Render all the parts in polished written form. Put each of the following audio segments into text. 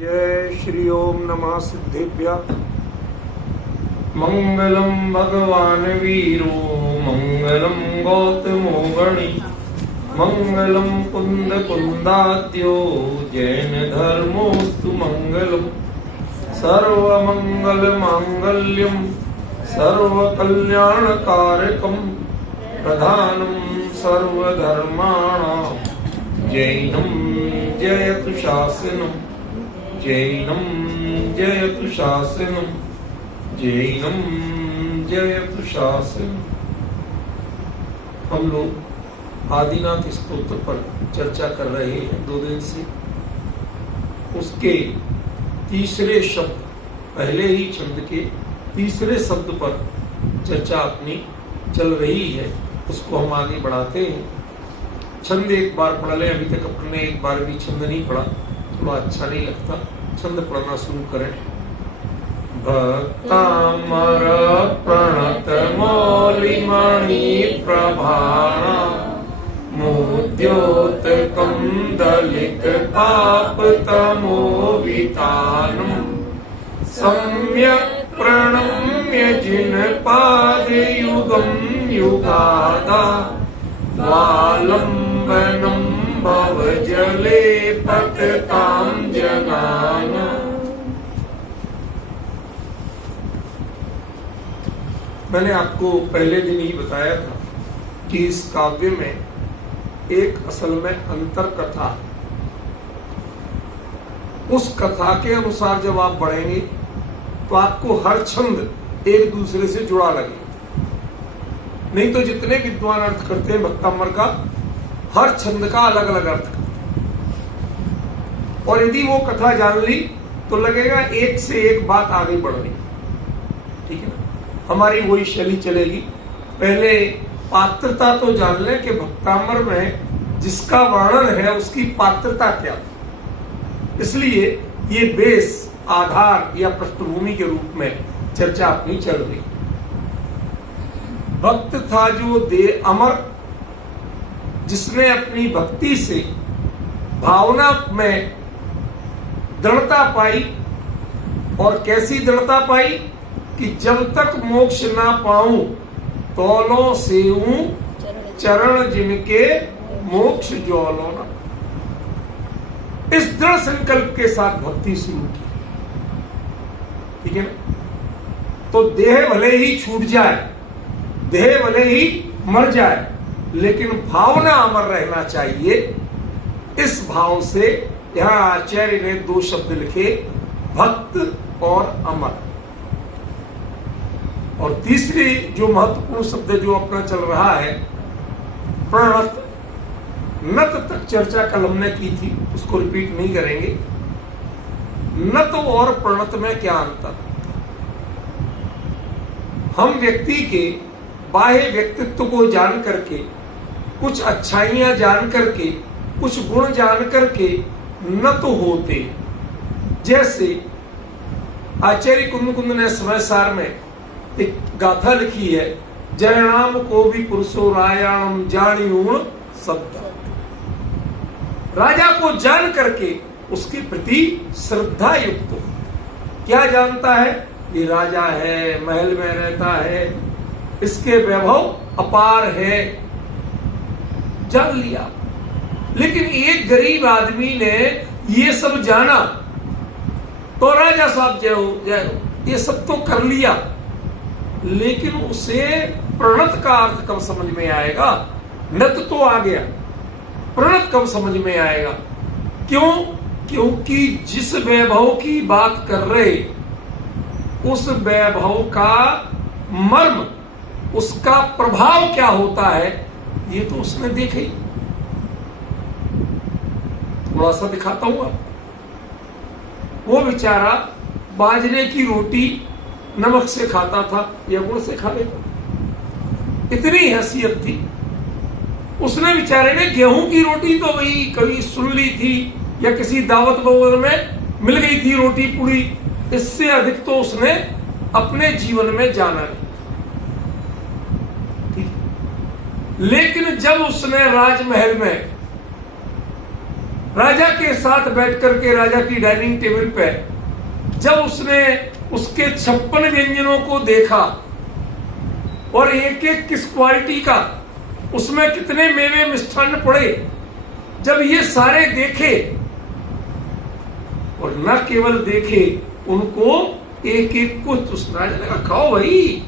जय श्री ओम नमः सिद्धेभ्यः। मंगलम भगवान वीरो मंगलम गौतमो गणि मंगलम कुंद कुंदात्यो जैन धर्मोस्तु मंगलम सर्वमंगल मांगल्यम सर्वकल्याणकारकम प्रधानम सर्वधर्माणां जैनम जयतु शासनम जैनम जयतु शासनम जैनम जयतु शासनम। हम लोग आदिनाथ स्तोत्र पर चर्चा कर रहे हैं 2 दिन से। उसके तीसरे शब्द, पहले ही छंद के तीसरे शब्द पर चर्चा अपनी चल रही है, उसको हम आगे बढ़ाते हैं। छंद एक बार पढ़ लें, अभी तक अपने एक बार भी छंद नहीं पढ़ा, थोड़ा अच्छा नहीं लगता। छंद पढ़ना शुरू करें। भक्तामर प्रणत मौलिमणि प्रभाण मोद्योतकं दलित पाप तमोवितानं सम्यक् प्रणम्य जिन पाद युगं युगादा वालंबनं भव जले पततां जनाना। मैंने आपको पहले दिन ही बताया था कि इस काव्य में एक असल में अंतर कथा है। उस कथा के अनुसार जब आप बढ़ेंगे तो आपको हर छंद एक दूसरे से जुड़ा लगेगा। नहीं तो जितने विद्वान अर्थ करते हैं भक्तामर का, हर छंद का अलग अलग अर्थ करते हैं। और यदि वो कथा जान ली तो लगेगा एक से एक बात आगे बढ़ रही। ठीक है ना? हमारी वही शैली चलेगी। पहले पात्रता तो जान लें कि भक्तामर में जिसका वर्णन है उसकी पात्रता क्या है। इसलिए ये बेस, आधार या पृष्ठभूमि के रूप में चर्चा अपनी चल रही। भक्त था जो दे अमर, जिसने अपनी भक्ति से भावना में दृढ़ता पाई। और कैसी दृढ़ता पाई कि जब तक मोक्ष ना पाऊं तोलो सेऊं चरण जिनके मोक्ष ज्वालो ना। इस दृढ़ संकल्प के साथ भक्ति शुरू की। ठीक है ना? तो देह भले ही छूट जाए, देह भले ही मर जाए, लेकिन भावना अमर रहना चाहिए। इस भाव से यहां आचार्य ने 2 शब्द लिखे, भक्त और अमर। और तीसरी जो महत्वपूर्ण शब्द जो अपना चल रहा है, प्रणत। नत तक चर्चा कल हमने की थी, उसको रिपीट नहीं करेंगे। नत और प्रणत में क्या अंतर? हम व्यक्ति के बाह्य व्यक्तित्व को जान करके, कुछ अच्छाइयां जान करके, कुछ गुण जान करके नत होते। जैसे आचार्य कुंद ने समय सार में एक गाथा लिखी है, जयनाम को भी पुरुषो रायाणम जानियूण शब्द। राजा को जान करके उसके प्रति श्रद्धा युक्त हो। क्या जानता है? ये राजा है, महल में रहता है, इसके वैभव अपार है, जान लिया। लेकिन एक गरीब आदमी ने ये सब जाना तो राजा साहब जय हो जय हो, ये सब तो कर लिया, लेकिन उसे प्रणत का अर्थ कब समझ में आएगा? नत तो आ गया, प्रणत कब समझ में आएगा? क्यों? क्योंकि जिस वैभव की बात कर रहे, उस वैभव का मर्म, उसका प्रभाव क्या होता है, ये तो उसने देखे। थोड़ा सा दिखाता हूं आपको। वो बेचारा बाजरे की रोटी नमक से खाता था या गुड़ से खा लेता, इतनी हैसियत थी। उसने बेचारे ने गेहूं की रोटी तो भाई कभी सुन ली थी या किसी दावत वगैरह में मिल गई थी रोटी पूरी, इससे अधिक तो उसने अपने जीवन में जाना नहीं। ठीक। लेकिन जब उसने राजमहल में राजा के साथ बैठ करके राजा की डाइनिंग टेबल पे जब उसने उसके 56 व्यंजनों को देखा और एक एक किस क्वालिटी का, उसमें कितने मेवे मिष्ठान्न पड़े, जब ये सारे देखे और न केवल देखे उनको एक एक को राजा ने कहा खाओ भाई,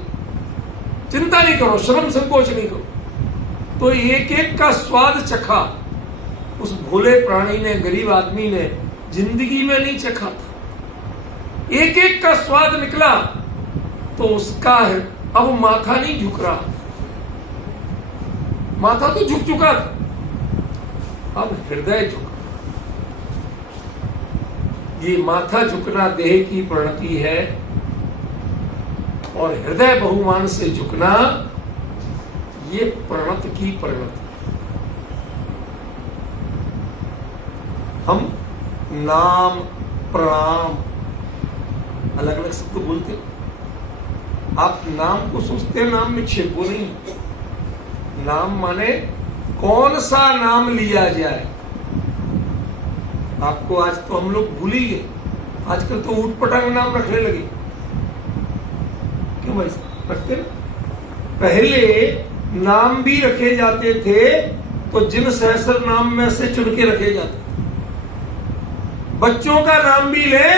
चिंता नहीं करो, शर्म संकोच नहीं करो। तो एक एक का स्वाद चखा उस भोले प्राणी ने, गरीब आदमी ने जिंदगी में नहीं चखा था। एक एक का स्वाद निकला तो उसका अब माथा नहीं झुक रहा, माथा तो झुक चुका था, अब हृदय झुका। ये माथा झुकना देह की प्रणति है और हृदय बहुमान से झुकना ये प्रणत की परिणति। हम नाम प्रणाम अलग अलग शब्द बोलते हैं। आप नाम को सोचते हैं, नाम में छेपो नहीं। नाम माने कौन सा नाम लिया जाए। आपको आज तो हम लोग भूल ही गए, आजकल तो ऊटपटांग नाम रखने लगे। क्यों भाई रखते हैं? पहले नाम भी रखे जाते थे तो जिन सहस्र नाम में से चुन के रखे जाते। बच्चों का नाम भी ले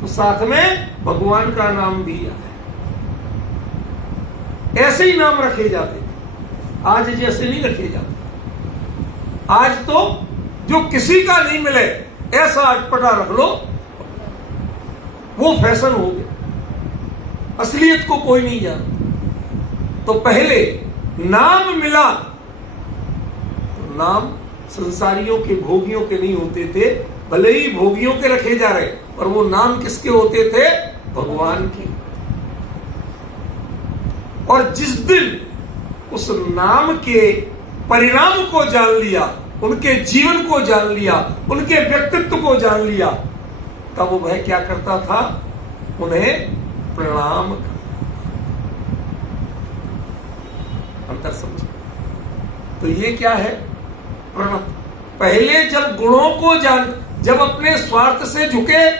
तो साथ में भगवान का नाम भी आए, ऐसे ही नाम रखे जाते थे। आज जैसे नहीं रखे जाते। आज तो जो किसी का नहीं मिले ऐसा अटपटा रख लो, वो फैशन हो गया, असलियत को कोई नहीं जानता। तो पहले नाम मिला तो नाम संसारियों के, भोगियों के नहीं होते थे, भले ही भोगियों के रखे जा रहे, और वो नाम किसके होते थे? भगवान के। और जिस दिन उस नाम के परिणाम को जान लिया, उनके जीवन को जान लिया, उनके व्यक्तित्व को जान लिया, तब वह क्या करता था? उन्हें प्रणाम करता। अंतर समझे? तो ये क्या है? प्रणत। पहले जब गुणों को जान, जब अपने स्वार्थ से झुके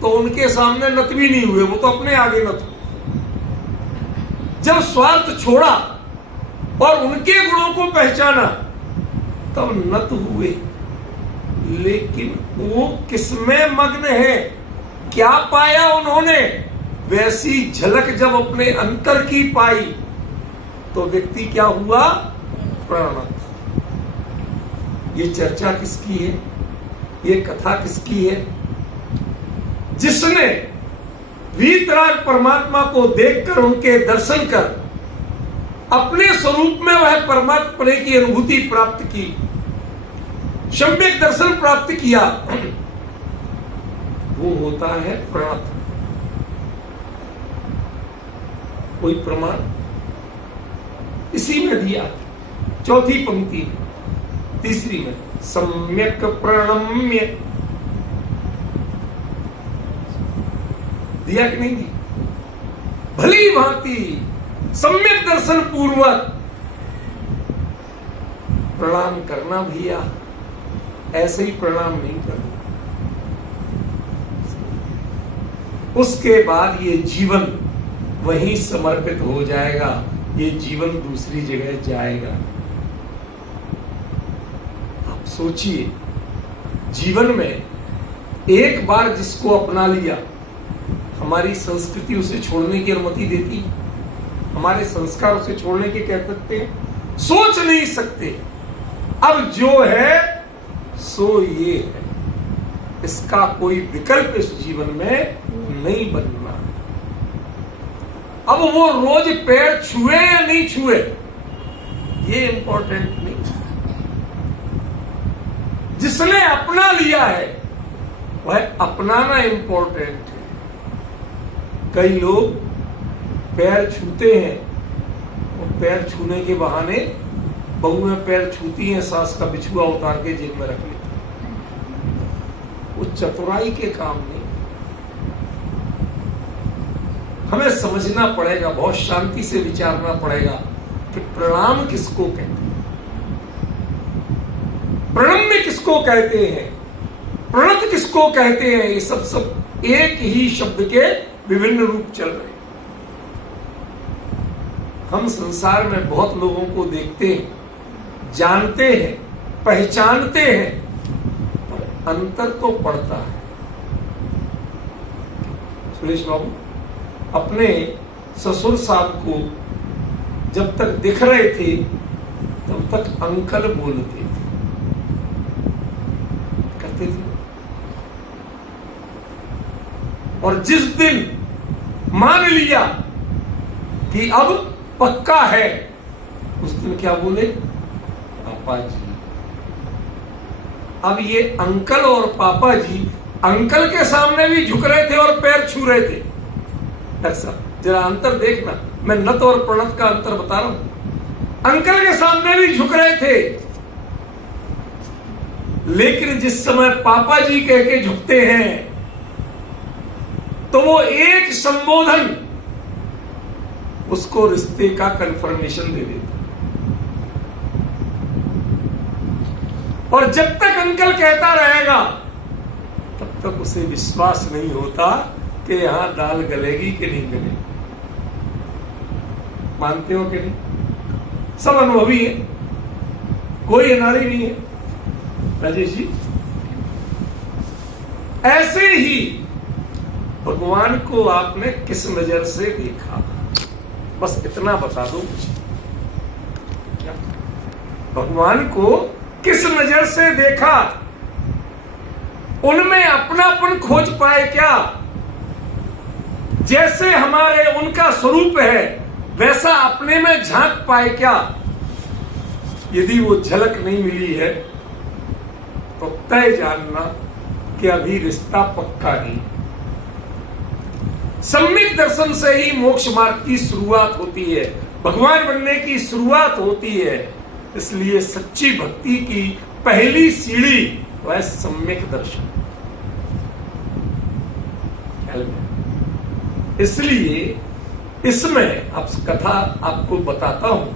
तो उनके सामने नत भी नहीं हुए, वो तो अपने आगे नत हुए। जब स्वार्थ छोड़ा और उनके गुणों को पहचाना तब नत हुए। लेकिन वो किसमें मग्न है? क्या पाया उन्होंने? वैसी झलक जब अपने अंतर की पाई तो व्यक्ति क्या हुआ? प्रणत। ये चर्चा किसकी है? ये कथा किसकी है? जिसने वीतराग परमात्मा को देखकर, उनके दर्शन कर अपने स्वरूप में वह परमात्मा की अनुभूति प्राप्त की, सम्यक दर्शन प्राप्त किया, वो होता है प्रणत। कोई प्रमाण इसी में दिया, चौथी पंक्ति में, तीसरी में, सम्यक प्रणम्य दिया कि नहीं दिया? भली भांति सम्यक दर्शन पूर्वक प्रणाम करना भैया, ऐसे ही प्रणाम नहीं करना। उसके बाद ये जीवन वहीं समर्पित हो जाएगा, ये जीवन दूसरी जगह जाएगा। आप सोचिए, जीवन में एक बार जिसको अपना लिया, हमारी संस्कृति उसे छोड़ने की अनुमति देती? हमारे संस्कार उसे छोड़ने के कह सकते हैं? सोच नहीं सकते। अब जो है सो ये है, इसका कोई विकल्प इस जीवन में नहीं बनना। अब वो रोज पैर छुए या नहीं छुए ये इंपॉर्टेंट नहीं। जिसने अपना लिया है वह अपनाना इंपॉर्टेंट है। कई लोग पैर छूते हैं और पैर छूने के बहाने बहुएं पैर छूती हैं, सास का बिछुआ उतार के जेब में रख लेती हैं। वो चतुराई के काम नहीं। हमें समझना पड़ेगा, बहुत शांति से विचारना पड़ेगा कि प्रणाम किसको कहते हैं। प्रणम्य किसको कहते हैं, प्रणत किसको कहते हैं, ये सब एक ही शब्द के विभिन्न रूप चल रहे हैं। हम संसार में बहुत लोगों को देखते हैं, जानते हैं, पहचानते हैं, पर अंतर तो पड़ता है। सुरेश बाबू अपने ससुर साहब को जब तक दिख रहे थे तब तक अंकल बोलते थे, करते थे, और जिस दिन मान लिया कि अब पक्का है, उस दिन क्या बोले, पापा जी। अब ये अंकल और पापा जी अंकल के सामने भी झुक रहे थे और पैर छू रहे थे। डॉक्टर साहब जरा अंतर देखना, मैं नत और प्रणत का अंतर बता रहा हूं। अंकल के सामने भी झुक रहे थे, लेकिन जिस समय पापा जी कह के झुकते हैं तो वो एक संबोधन उसको रिश्ते का कंफर्मेशन दे देता। और जब तक अंकल कहता रहेगा तब तक उसे विश्वास नहीं होता कि यहां दाल गलेगी कि नहीं गलेगी। मानते हो कि नहीं? सब अनुभवी है, कोई अनाड़ी नहीं है। राजेश जी, ऐसे ही भगवान को आपने किस नजर से देखा, बस इतना बता दो मुझे। भगवान को किस नजर से देखा, उनमें अपनापन खोज पाए क्या? जैसे हमारे उनका स्वरूप है वैसा अपने में झांक पाए क्या? यदि वो झलक नहीं मिली है तो तय जानना कि अभी रिश्ता पक्का नहीं। सम्यक दर्शन से ही मोक्ष मार्ग की शुरुआत होती है, भगवान बनने की शुरुआत होती है। इसलिए सच्ची भक्ति की पहली सीढ़ी वह सम्यक दर्शन। इसलिए इसमें अब कथा आपको बताता हूं,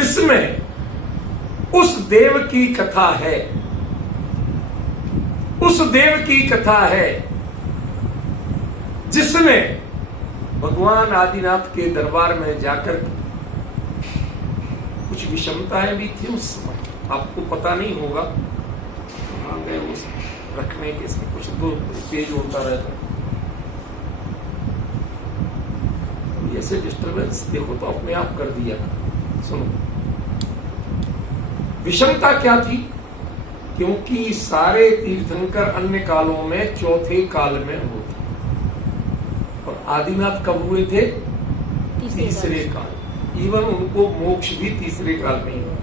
इसमें उस देव की कथा है, उस देव की कथा है जिसने भगवान आदिनाथ के दरबार में जाकर कुछ विषमताएं भी थी उस समय, आपको पता नहीं होगा। वहां गए उस रखने के समय कुछ दो पेज होता रहता है, ऐसे डिस्टर्बेंस देखो तो अपने आप कर दिया। सुनो, विषमता क्या थी? क्योंकि सारे तीर्थंकर अन्य कालों में चौथे काल में होते, और आदिनाथ कब हुए थे? तीसरे काल। इवन उनको मोक्ष भी तीसरे काल में ही हुआ,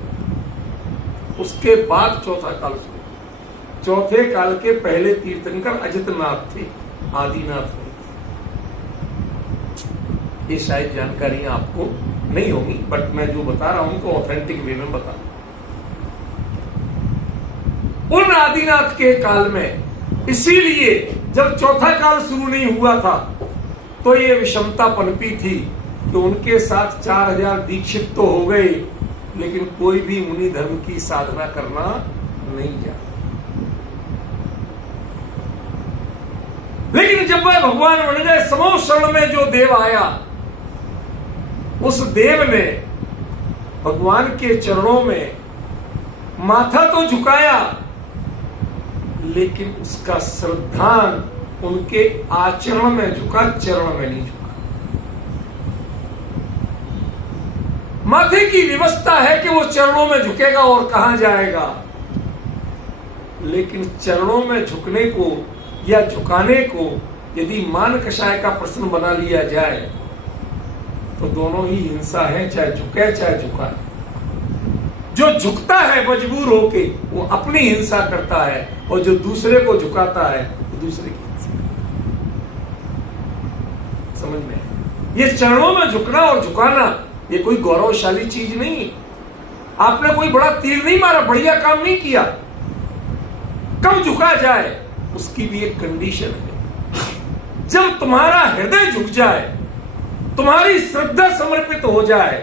उसके बाद चौथा काल शुरू। चौथे काल के पहले तीर्थंकर अजितनाथ थे, आदिनाथ थे। ये शायद जानकारी आपको नहीं होगी, बट मैं जो बता रहा हूं तो ऑथेंटिक वे में बता। उन आदिनाथ के काल में, इसीलिए जब चौथा काल शुरू नहीं हुआ था तो ये विषमता पनपी थी कि उनके साथ 4000 दीक्षित तो हो गए, लेकिन कोई भी मुनि धर्म की साधना करना नहीं जाता। लेकिन जब वह भगवान बन गए, समो शरण में जो देव आया, उस देव ने भगवान के चरणों में माथा तो झुकाया, लेकिन उसका श्रद्धान उनके आचरण में झुका, चरण में नहीं झुका। माथे की व्यवस्था है कि वो चरणों में झुकेगा और कहां जाएगा, लेकिन चरणों में झुकने को या झुकाने को यदि मान कषाय का प्रश्न बना लिया जाए तो दोनों ही हिंसा है, चाहे झुके चाहे झुकाए। जो झुकता है मजबूर होके वो अपनी हिंसा करता है, और जो दूसरे को झुकाता है वो दूसरे की हिंसा करता है। समझ में? ये चरणों में झुकना और झुकाना ये कोई गौरवशाली चीज नहीं है। आपने कोई बड़ा तीर नहीं मारा, बढ़िया काम नहीं किया। कब झुका जाए उसकी भी एक कंडीशन है। जब तुम्हारा हृदय झुक जाए, तुम्हारी श्रद्धा समर्पित हो जाए,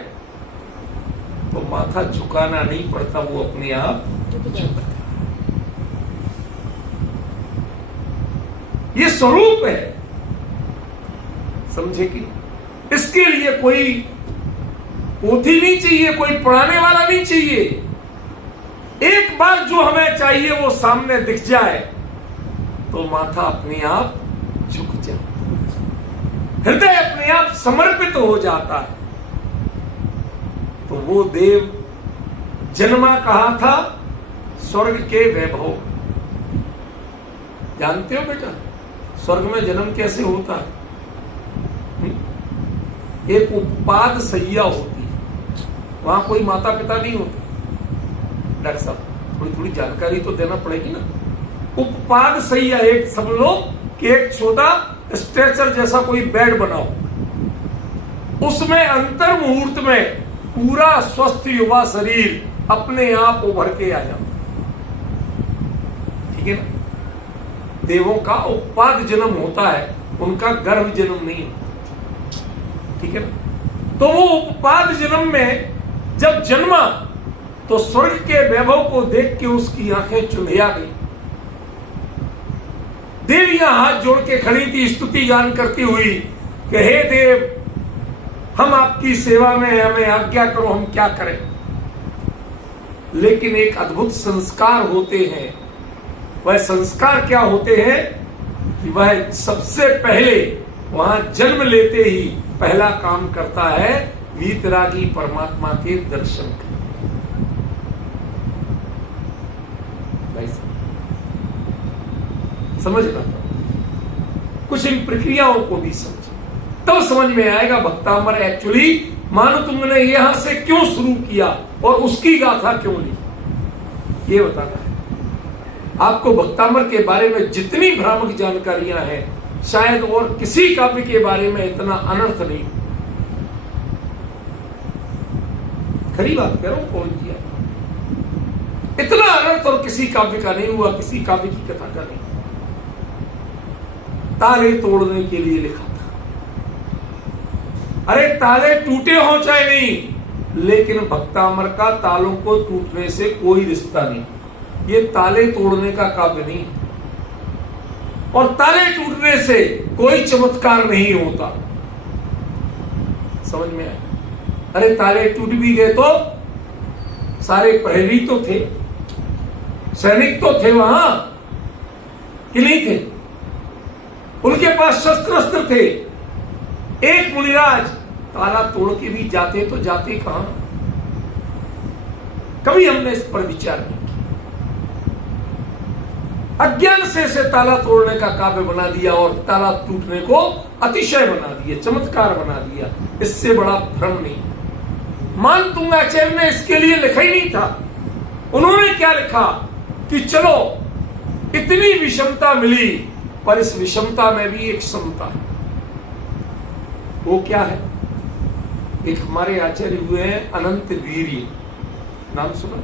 तो माथा झुकाना नहीं पड़ता, वो अपने आप झुकता है। ये स्वरूप है, समझे कि? इसके लिए कोई पोथी नहीं चाहिए, कोई पढ़ाने वाला नहीं चाहिए। एक बार जो हमें चाहिए वो सामने दिख जाए तो माथा अपने आप झुक जाए, हृदय अपने आप समर्पित हो जाता है। तो वो देव जन्मा कहा था स्वर्ग के वैभव। जानते हो बेटा स्वर्ग में जन्म कैसे होता है? एक उपपाद सैया होती है, वहां कोई माता पिता नहीं होते। डॉक्टर साहब थोड़ी थोड़ी जानकारी तो देना पड़ेगी ना। उपपाद सैया, एक सब लोग कि एक छोटा स्ट्रेचर जैसा कोई बेड बनाओ, उसमें अंतर मुहूर्त में पूरा स्वस्थ युवा शरीर अपने आप उभर के आ जाता, ठीक है ना? देवों का उपपाद जन्म होता है, उनका गर्भ जन्म नहीं होता, ठीक है ना? तो वो उपपाद जन्म में जब जन्मा तो स्वर्ग के वैभव को देख के उसकी आंखें चुंधिया गई। देवियां हाथ जोड़ के खड़ी थी, स्तुति गान करती हुई कि हे देव, हम आपकी सेवा में, हमें आज्ञा करो, हम क्या करें। लेकिन एक अद्भुत संस्कार होते हैं। वह संस्कार क्या होते हैं कि वह सबसे पहले वहां जन्म लेते ही पहला काम करता है वीतरागी परमात्मा के दर्शन का। समझ रहा कुछ इन प्रक्रियाओं को भी समझ, तब समझ में आएगा भक्तामर एक्चुअली मानो तुमने यहां से क्यों शुरू किया और उसकी गाथा क्यों ली, ये बताना है आपको। भक्तामर के बारे में जितनी भ्रामक जानकारियां हैं शायद और किसी काव्य के बारे में इतना अनर्थ नहीं। खरी बात कह रहा हूं कौन किया, इतना अनर्थ और किसी काव्य का नहीं हुआ, किसी काव्य की कथा का नहीं। ताले तोड़ने के लिए लिखा था। अरे ताले टूटे हो चाहे नहीं, लेकिन भक्तामर का तालों को टूटने से कोई रिश्ता नहीं। ये ताले तोड़ने का काव्य नहीं, और ताले टूटने से कोई चमत्कार नहीं होता। समझ में आया? अरे ताले टूट भी गए तो सारे प्रहरी तो थे, सैनिक तो थे वहां कि नहीं थे? उनके पास शस्त्र अस्त्र थे। एक मुनिराज ताला तोड़ के भी जाते तो जाते कहां? कभी हमने इस पर विचार नहीं किया। अज्ञान से ताला तोड़ने का काव्य बना दिया और ताला टूटने को अतिशय बना दिया, चमत्कार बना दिया। इससे बड़ा भ्रम नहीं। मानतुंगाचार्य ने इसके लिए लिखा ही नहीं था। उन्होंने क्या लिखा कि चलो इतनी विषमता मिली, पर इस विषमता में भी एक समता है। वो क्या है? एक हमारे आचार्य हुए हैं अनंत वीर्य, नाम सुना?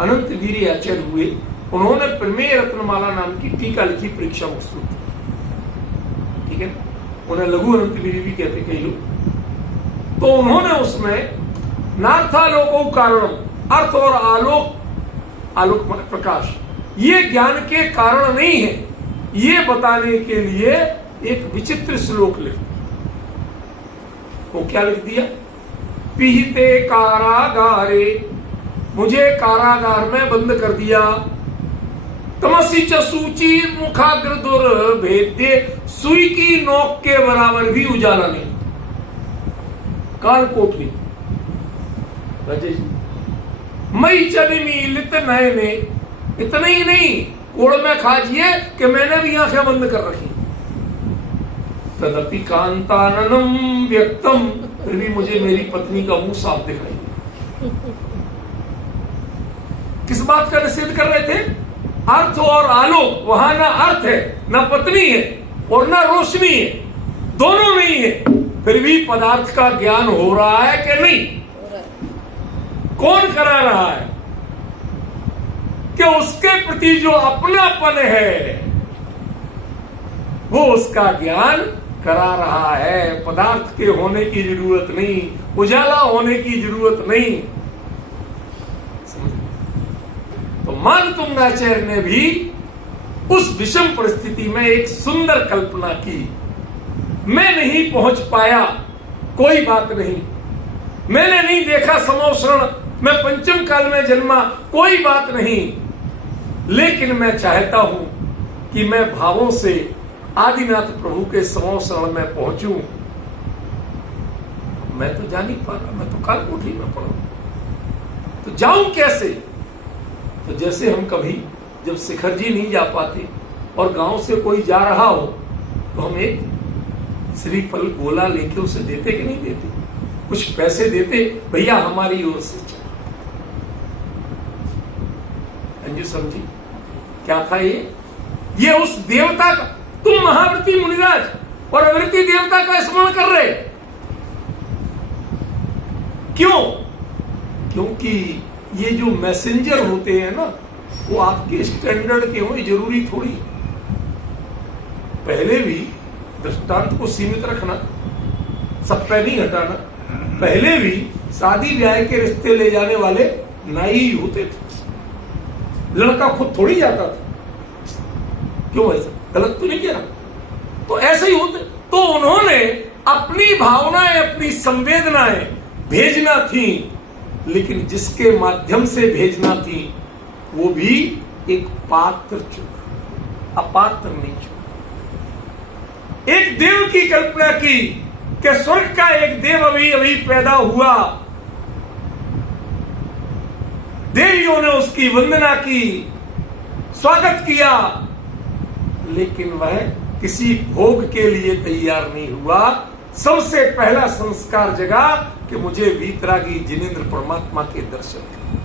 अनंत वीर्य आचार्य हुए। उन्होंने प्रमेय रत्नमाला नाम की टीका लिखी परीक्षा मुक्त, ठीक है? उन्हें लघु अनंत वीर्य भी कहते कई लोग। तो उन्होंने उसमें नार्थालोको कारणम, अर्थ और आलोक, आलोक माने प्रकाश, ये ज्ञान के कारण नहीं है, ये बताने के लिए एक विचित्र श्लोक लिख दिया। वो क्या लिख दिया? पीते कारागारे, मुझे कारागार में बंद कर दिया। तमसी च सूची मुखाग्र दुर्भेद्य, सुई की नोक के बराबर भी उजाला नहीं। काल कोठरी मई चनिमी लित नयने, इतना ही नहीं, कोड़ में खाजिए कि मैंने भी आंखें बंद कर रखी। तदपि कांताननम व्यक्तम, फिर भी मुझे मेरी पत्नी का मुंह साफ दिखाई। किस बात का निषेध कर रहे थे? अर्थ और आलोक, वहां ना अर्थ है, ना पत्नी है और ना रोशनी है, दोनों नहीं है, फिर भी पदार्थ का ज्ञान हो रहा है कि नहीं? कौन करा रहा है? कि उसके प्रति जो अपनापन है वो उसका ज्ञान करा रहा है। पदार्थ के होने की जरूरत नहीं, उजाला होने की जरूरत नहीं। तो मानतुंगाचार्य ने भी उस विषम परिस्थिति में एक सुंदर कल्पना की। मैं नहीं पहुंच पाया, कोई बात नहीं। मैंने नहीं देखा समोषण, मैं पंचम काल में जन्मा, कोई बात नहीं। लेकिन मैं चाहता हूं कि मैं भावों से आदिनाथ प्रभु के समोषण में पहुंचूं। मैं तो जा नहीं पा रहा, मैं तो कालकोठरी में पड़ा, तो जाऊं कैसे? तो जैसे हम कभी जब शिखर जी नहीं जा पाते और गांव से कोई जा रहा हो तो हम एक श्रीफल गोला लेके उसे देते कि नहीं देते, कुछ पैसे देते, भैया हमारी ओर से चलो। अंजू समझी क्या था ये उस देवता का, तुम महाव्रती मुनिराज और अवृति देवता का स्मरण कर रहे। क्यों? क्योंकि ये जो मैसेंजर होते हैं ना, वो आपके स्टैंडर्ड के हो, जरूरी थोड़ी। पहले भी दृष्टांत को सीमित रखना, सब पे नहीं हटाना। पहले भी शादी ब्याह के रिश्ते ले जाने वाले नाई ही होते थे, लड़का खुद थोड़ी जाता था। क्यों ऐसा? गलत तो नहीं किया? तो ऐसे ही होते। तो उन्होंने अपनी भावनाएं, अपनी संवेदनाएं भेजना थी, लेकिन जिसके माध्यम से भेजना थी वो भी एक पात्र चुना, अपात्र नहीं चुना। एक देव की कल्पना की कि स्वर्ग का एक देव अभी अभी पैदा हुआ, देवियों ने उसकी वंदना की, स्वागत किया, लेकिन वह किसी भोग के लिए तैयार नहीं हुआ। सबसे पहला संस्कार जगा कि मुझे वीतरागी जिनेंद्र परमात्मा के दर्शन करने।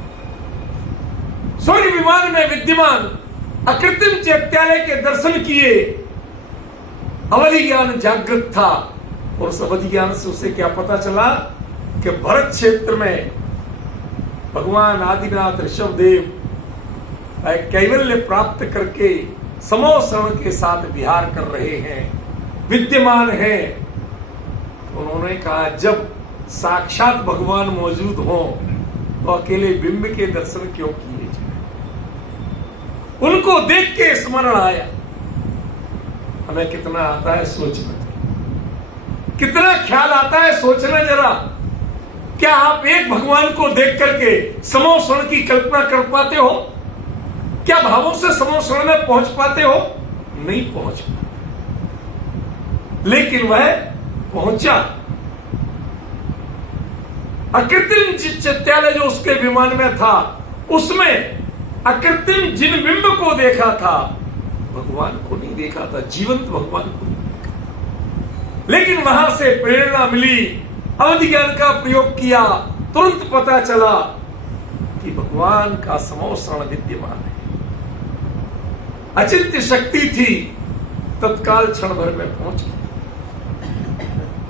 स्वर्ग विमान में विद्यमान अकृत्रिम चैत्यालय के दर्शन किए। अवधि ज्ञान जागृत था और उस अवधि ज्ञान से उसे क्या पता चला कि भरत क्षेत्र में भगवान आदिनाथ ऋषभदेव कैवल्य प्राप्त करके समोषण के साथ विहार कर रहे हैं, विद्यमान हैं। उन्होंने कहा जब साक्षात भगवान मौजूद हो तो अकेले बिंब के दर्शन क्यों किए जाए? उनको देख के स्मरण आया। हमें कितना आता है सोचना, कितना ख्याल आता है सोचना जरा। क्या आप एक भगवान को देख करके समोषण की कल्पना कर पाते हो? क्या भावों से समोषण में पहुंच पाते हो? नहीं पहुंच पाते, लेकिन वह पहुंचा। अकृत्रिम चैत्यालय जो उसके विमान में था, उसमें अकृत्रिम जिन बिंब को देखा था, भगवान को नहीं देखा था, जीवंत भगवान को नहीं देखा। लेकिन वहां से प्रेरणा मिली, अवधि ज्ञान का प्रयोग किया, तुरंत पता चला कि भगवान का समोषण विद्यमान है। अचिंत्य शक्ति थी, तत्काल क्षण भर में पहुंच गई।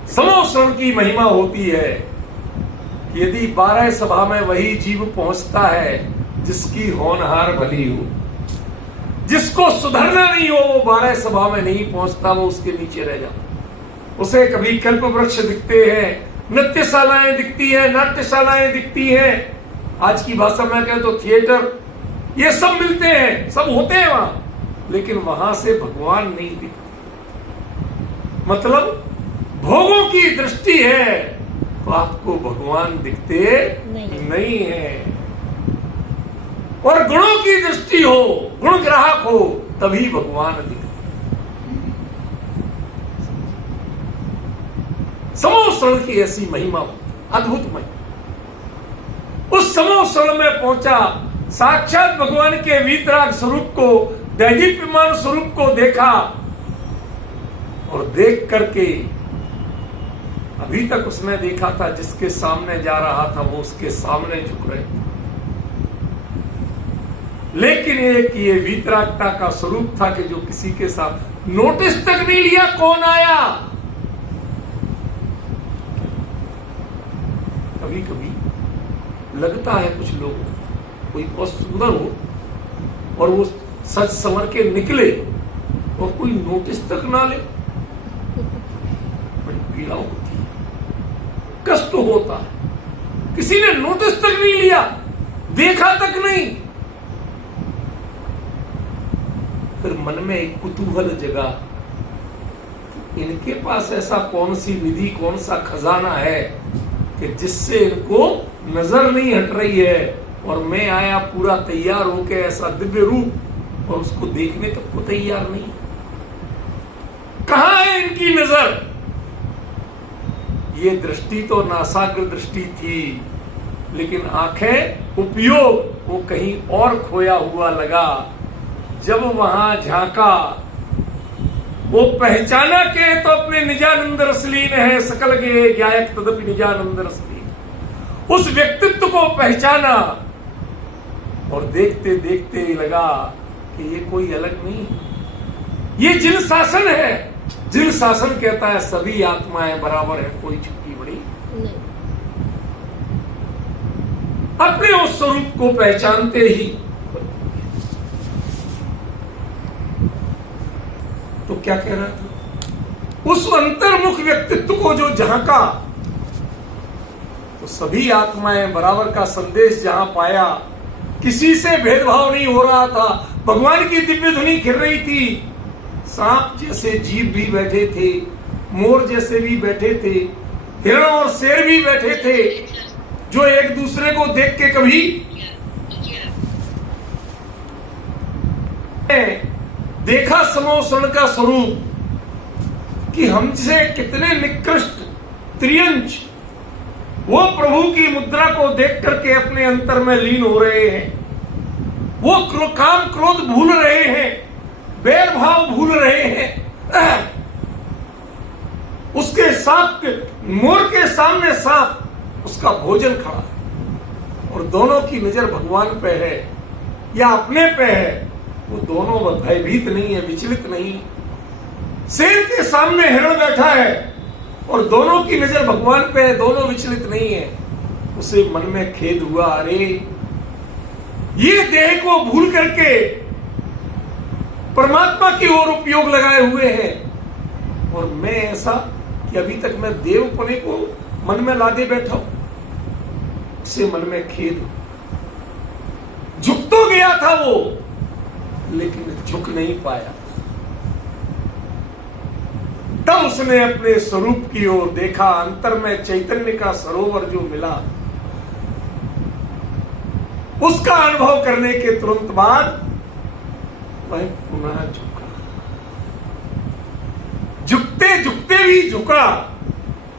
समोषण की महिमा होती है कि यदि 12 सभा में वही जीव पहुंचता है जिसकी होनहार भली हो, जिसको सुधरना नहीं हो, वो 12 सभा में नहीं पहुंचता, वो उसके नीचे रह जाता। उसे कभी कल्प वृक्ष दिखते हैं, नृत्यशालाएं दिखती हैं, नाट्यशालाएं दिखती हैं, आज की भाषा में कहें तो थिएटर, ये सब मिलते हैं, सब होते हैं वहां, लेकिन वहां से भगवान नहीं दिखते। मतलब भोगों की दृष्टि है तो आपको भगवान दिखते नहीं है। और गुणों की दृष्टि हो, गुण ग्राहक हो, तभी भगवान दिखते। समोषण की ऐसी महिमा, अद्भुत महिमा। उस समोषण में पहुंचा, साक्षात भगवान के वीतराग स्वरूप को, दैदीप्यमान स्वरूप को देखा, और देख करके अभी तक उसने देखा था जिसके सामने जा रहा था वो उसके सामने झुक रहे थे, लेकिन एक ये वीतरागता का स्वरूप था कि जो किसी के साथ नोटिस तक नहीं लिया कौन आया। कभी कभी लगता है कुछ लोग, कोई बहुत सुंदर हो और वो सच संवर के निकले और कोई नोटिस तक ना ले, बड़ी पीड़ा होती है, कष्ट होता है। किसी ने नोटिस तक नहीं लिया, देखा तक नहीं, फिर मन में एक कुतूहल जगा, इनके पास ऐसा कौन सी विधि, कौन सा खजाना है कि जिससे इनको नजर नहीं हट रही है, और मैं आया पूरा तैयार होके ऐसा दिव्य रूप और उसको देखने तक को तैयार नहीं। कहां है इनकी नजर? ये दृष्टि तो नासाग्र दृष्टि थी, लेकिन आंखें उपयोग वो कहीं और खोया हुआ लगा। जब वहां झांका, वो पहचाना के तो अपने निजानंद रसलीन है, सकल के ज्ञायक तदपि निजानंद रसलीन। उस व्यक्तित्व को पहचाना और देखते देखते लगा कि ये कोई अलग नहीं, ये जिन शासन है। जिन शासन कहता है सभी आत्माएं बराबर है, कोई छोटी बड़ी नहीं। अपने उस स्वरूप को पहचानते ही तो क्या कह रहा था, उस अंतर्मुख व्यक्तित्व को जो झांका तो सभी आत्माएं बराबर का संदेश जहां पाया, किसी से भेदभाव नहीं हो रहा था। भगवान की दिव्य ध्वनि खिल रही थी। सांप जैसे जीव भी बैठे थे, मोर जैसे भी बैठे थे, हिरण और शेर भी बैठे थे, जो एक दूसरे को देख के कभी देखा समोसण का स्वरूप कि हमसे कितने निकृष्ट त्रियंच वो प्रभु की मुद्रा को देख करके अपने अंतर में लीन हो रहे हैं। वो काम क्रोध भूल रहे हैं, बैर भाव भूल रहे हैं। उसके सांप के, मोर के सामने सांप उसका भोजन खड़ा है और दोनों की नजर भगवान पे है या अपने पे है। वो दोनों भयभीत नहीं है, विचलित नहीं। शेर के सामने हिरण बैठा है और दोनों की नजर भगवान पे है, दोनों विचलित नहीं है। उसे मन में खेद हुआ, अरे ये देह को भूल करके परमात्मा की ओर उपयोग लगाए हुए हैं, और मैं ऐसा कि अभी तक मैं देवपने को मन में लादे बैठा हूं। उसे मन में खेद, झुक तो गया था वो, लेकिन झुक नहीं पाया। तब उसने अपने स्वरूप की ओर देखा। अंतर में चैतन्य का सरोवर जो मिला, उसका अनुभव करने के तुरंत बाद वह पुनः झुका। झुकते झुकते भी झुका।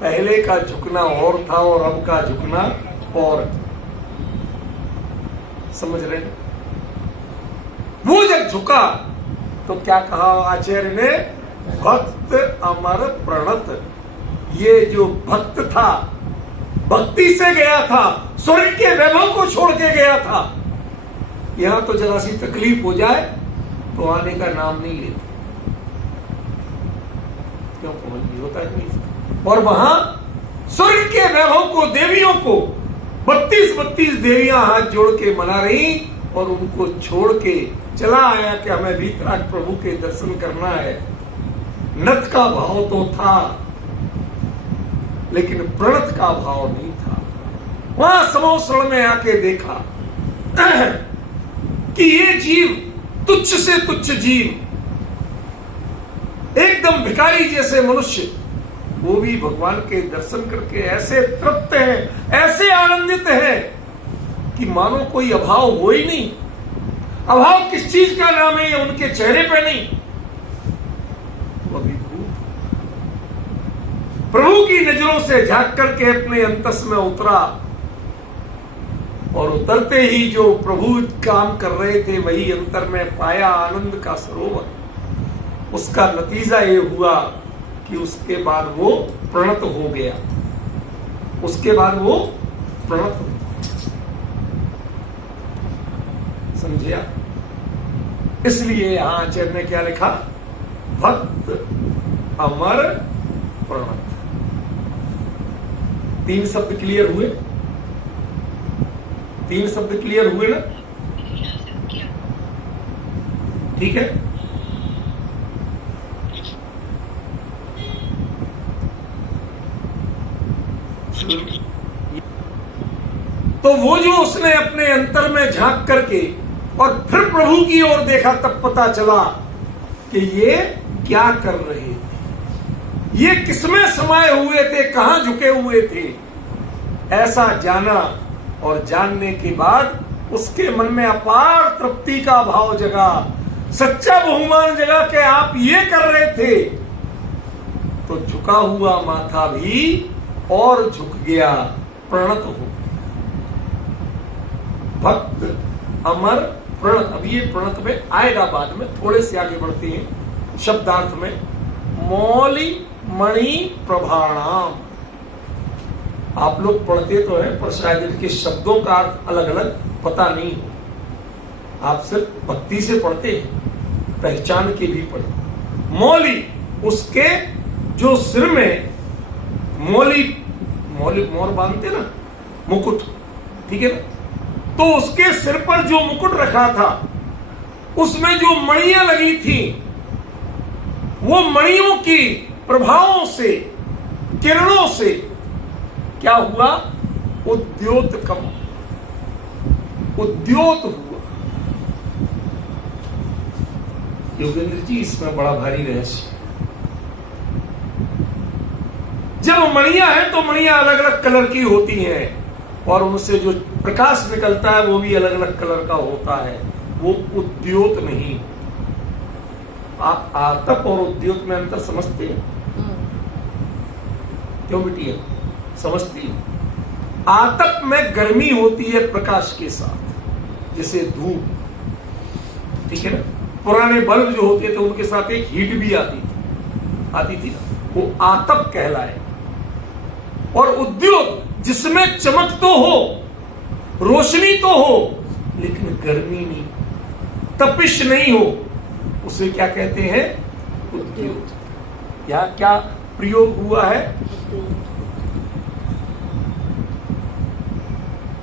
पहले का झुकना और था और अब का झुकना और। समझ रहे हैं? वो जब झुका तो क्या कहा आचार्य ने, भक्त अमर प्रणत। ये जो भक्त था, भक्ति से गया था, स्वर्ग के वैभव को छोड़ के गया था। यहां तो जरा सी तकलीफ हो जाए तो आने का नाम नहीं लेते। क्यों होता है नहीं? और वहां स्वर्ग के वैभव को, देवियों को 32 देवियां हाथ जोड़ के मना रही, और उनको छोड़ के चला आया कि हमें वीतराग प्रभु के दर्शन करना है। नत का भाव तो था, लेकिन प्रणत का भाव नहीं था। वहां समोसण में आके देखा कि ये जीव, तुच्छ से तुच्छ जीव, एकदम भिखारी जैसे मनुष्य, वो भी भगवान के दर्शन करके ऐसे तृप्त है, ऐसे आनंदित है कि मानो कोई अभाव हो ही नहीं। अभाव किस चीज का नाम है, ये उनके चेहरे पे नहीं। वो अभिभूत प्रभु की नजरों से झांक करके अपने अंतस में उतरा, और उतरते ही जो प्रभु काम कर रहे थे वही अंतर में पाया, आनंद का सरोवर। उसका नतीजा ये हुआ कि उसके बाद वो प्रणत हो गया। उसके बाद वो प्रणत हो, समझिया? इसलिए यहां आचार्य ने क्या लिखा, भक्त अमर प्रणत। 3 शब्द क्लियर हुए? 3 शब्द क्लियर हुए ना? ठीक है। तो वो जो उसने अपने अंतर में झांक करके और फिर प्रभु की ओर देखा, तब पता चला कि ये क्या कर रहे थे, ये किसमें समाये हुए थे, कहां झुके हुए थे। ऐसा जाना और जानने के बाद उसके मन में अपार तृप्ति का भाव जगा, सच्चा बहुमान जगा कि आप ये कर रहे थे। तो झुका हुआ माथा भी और झुक गया, प्रणत हो गया। भक्त अमर प्रणत। अब ये प्रणत में आएगा बाद में, थोड़े से आगे बढ़ते हैं शब्दार्थ में। मौली मणि प्रभाणाम, आप लोग पढ़ते तो हैं पर शायद इनके शब्दों का अर्थ अलग अलग पता नहीं हो। आप सिर्फ भक्ति से पढ़ते हैं, पहचान के भी पढ़ते। मौली, उसके जो सिर में मौली, मौली मोर बांधते ना, मुकुट, ठीक है ना, तो उसके सिर पर जो मुकुट रखा था उसमें जो मणियां लगी थी, वो मणियों की प्रभावों से, किरणों से क्या हुआ, उद्योतकम, उद्योत हुआ। योगेंद्र जी इसमें बड़ा भारी रहस्य। जब मणियां हैं तो मणियां अलग अलग कलर की होती हैं और उनसे जो प्रकाश निकलता है वो भी अलग अलग कलर का होता है, वो उद्योत नहीं। आप आतप और उद्योत में अंतर समझते हैं? क्यों बिटिया, समझती है? आतप में गर्मी होती है प्रकाश के साथ, जैसे धूप, ठीक है ना। पुराने बल्ब जो होते थे उनके साथ एक हीट भी आती थी, वो आतप कहलाए। और उद्योत जिसमें चमक तो हो, रोशनी तो हो, लेकिन गर्मी नहीं, तपिश नहीं हो, उसे क्या कहते हैं, उद्योत। यहां क्या प्रयोग हुआ है?